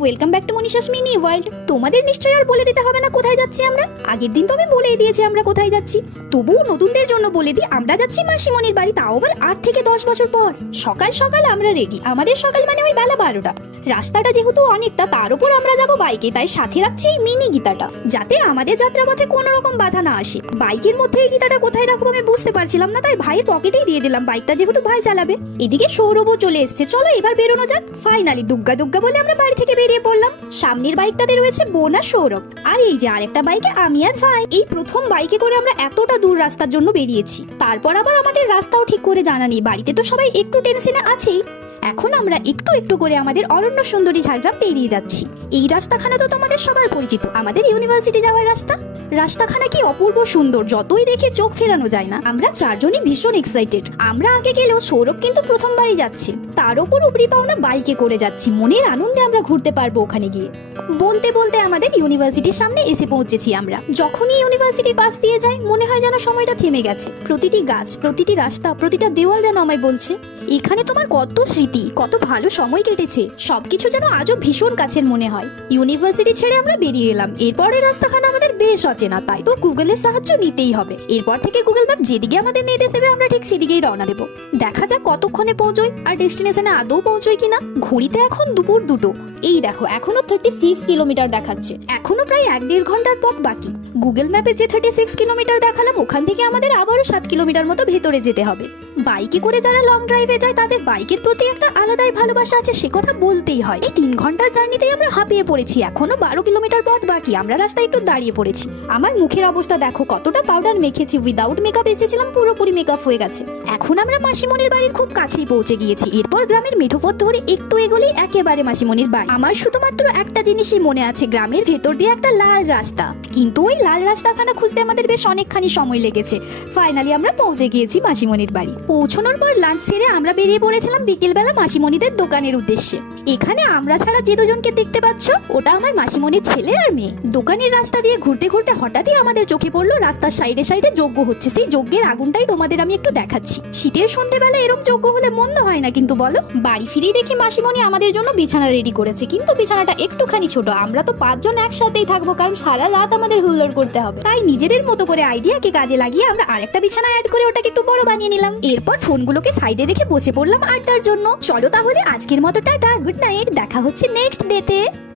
Welcome back to Manisha's mini world. তোমাদের নিশ্চয়ই আর বলে দিতে হবে না কোথায় যাচ্ছি আমরা। আগের দিন তো আমি বলেই দিয়েছি আমরা কোথায় যাচ্ছি, তবুও নতুনদের জন্য বলে দিই আমরা যাচ্ছি মাসিমণির বাড়ি, তাও আবার 8 থেকে 10 বছর পর। সকাল সকাল আমরা রেডি, আমাদের সকাল মানে ওই বেলা 12টা। রাস্তাটা যেহেতু অনেকটা, তার উপর আমরা যাব বাইকে, তাই সাথে রাখছি এই মিনি গীতাটা, যাতে আমাদের যাত্রাপথে কোনো রকম বাধা না আসে। বাইকের মধ্যে এই গীতাটা কোথায় রাখবো আমি বুঝতে পারছিলাম না, তাই ভাইয়ের পকেটেই দিয়ে দিলাম, বাইকটা যেহেতু ভাই চালাবে। এদিকে সৌরভও চলে এসেছে, চলো এবার বেরোনো যাক। ফাইনালি দুগ্গা দুগ্গা বলে আমরা বাড়ি থেকে বেরিয়ে পড়লাম। সামনের বাইকটাতে রয়েছে বোন আর সৌরভ, আর এই যে আরেকটা বাইকে আমি আর ভাই। এই প্রথম বাইকে করে আমরা এতটা দূর রাস্তার জন্য বেরিয়েছি, তারপর আবার আমাদের রাস্তাও ঠিক করে জানা নেই। বাড়িতে তো সবাই একটু টেনশনে আছেই। এখন আমরা একটু একটু করে আমাদের অরণ্য সুন্দরী ঝাড়গ্রাম পেরিয়ে যাচ্ছি। এই রাস্তাখানা তো তোমাদের সবার পরিচিত, আমাদের ইউনিভার্সিটি যাওয়ার রাস্তা। রাস্তাখানা কি অপূর্ব সুন্দর, যতই দেখে চোখ ফেরানো যায় না। আমরা চারজনই ভীষণ এক্সাইটেড। আমরা আগে গেলেও সৌরভ কিন্তু প্রথমবারই যাচ্ছে, তার উপর উপরি পাওনা বাইকে করে যাচ্ছি। মনের আনন্দে আমরা ঘুরতে পারবো ওখানে গিয়ে। বলতে বলতে আমাদের ইউনিভার্সিটির সামনে এসে পৌঁছেছি আমরা। যখনই ইউনিভার্সিটির পাশ দিয়ে যাই মনে হয় যেন সময়টা থেমে গেছে। প্রতিটি গাছ, প্রতিটি রাস্তা, প্রতিটা দেওয়াল যেন আমায় বলছে এখানে তোমার কত স্মৃতি, কত ভালো সময় কেটেছে। সবকিছু যেন আজও ভীষণ কাছের মনে হয়। ইউনিভার্সিটি ছেড়ে আমরা বেরিয়ে এলাম। এরপরের রাস্তাখানা আমাদের বেশ অচেনা, তাই তো গুগলের সাহায্য নিতেই হবে। এরপর থেকে গুগল ম্যাপ যেদিকে আমাদের নির্দেশ দেবে আমরা ঠিক সেদিকেই রওনা দেবো। দেখা যাক কতক্ষণে পৌঁছই আর ডেস্টিনেশনে আদৌ পৌঁছই কিনা। ঘড়িতে এখন দুপুর 2টো। এই দেখো এখনো 36 কিলোমিটার দেখাচ্ছে, এখনো প্রায় 1.5 ঘন্টার পথ বাকি। গুগল ম্যাপে যে 36 কিলোমিটার দেখালাম, ওখান থেকে আমাদের আবারও 7 কিলোমিটার মতো ভেতরে যেতে হবে। বাইকে করে যারা লং ড্রাইভে যায় তাদের বাইকের প্রতি একটা আলাদাই ভালোবাসা আছে, সে কথা বলতেই হয়। এই 3 ঘন্টার জার্নিতেই আমরা হাঁপিয়ে পড়েছি, এখনো 12 কিলোমিটার পথ বাকি। আমরা রাস্তায় একটু দাঁড়িয়ে পড়েছি। আমার মুখের অবস্থা দেখো, কতটা পাউডার মেখেছি। উইদাউট মেকআপ এসেছিলাম, পুরোপুরি মেকআপ হয়ে গেছে। এখন আমরা মাসিমণির বাড়ির খুব কাছেই পৌঁছে গিয়েছি। এরপর গ্রামের মেঠো পথ ধরে একটু এগোলেই একেবারে মাসিমণির বাড়ি। আমার শুধুমাত্র একটা জিনিসই মনে আছে, গ্রামের ভেতর দিয়ে একটা লাল রাস্তা, কিন্তু ওই লাল রাস্তাখানা খুঁজতে আমাদের বেশ অনেকখানি সময় লেগেছে। ফাইনালি আমরা পৌঁছে গিয়েছি মাসিমণির বাড়ি। পৌঁছানোর পর লাঞ্চ সেরে আমরা বেরিয়ে পড়েছিলাম বিকেলবেলা মাসিমণিদের দোকানের উদ্দেশ্যে। এখানে আমরা ছাড়া যে দুজনকে দেখতে পাচ্ছ, ওটা আমার মাসিমণির ছেলে আর মেয়ে। দোকানের রাস্তা দিয়ে ঘুরতে ঘুরতে হঠাৎই আমাদের চোখে পড়লো রাস্তার সাইডে সাইডে যজ্ঞ হচ্ছে। সেই যজ্ঞের আগুনটাই তোমাদের আমি একটু দেখাচ্ছি। শীতের সন্ধ্যেবেলা এরকম যজ্ঞ হলে মন্দ হয় না, কিন্তু বলো। বাড়ি ফিরেই দেখি মাসিমণি আমাদের জন্য বিছানা রেডি করেছে, কিন্তু বিছানাটা একটুখানি ছোট। আমরা তো 5 জন একসাথেই থাকবো, কারণ সারা রাত আমাদের হুল্লোড় করতে হবে। তাই নিজেদের মতো করে আইডিয়াকে কাজে লাগিয়ে আমরা আরেকটা বিছানা অ্যাড করে ওটাকে একটু বড় বানিয়ে নিলাম। এরপর ফোনগুলোকে সাইডে রেখে বসে পড়লাম আড্ডার জন্য। চলো তাহলে আজকের মতো টাটা, গুড নাইট, দেখা হচ্ছে নেক্সট ডেতে।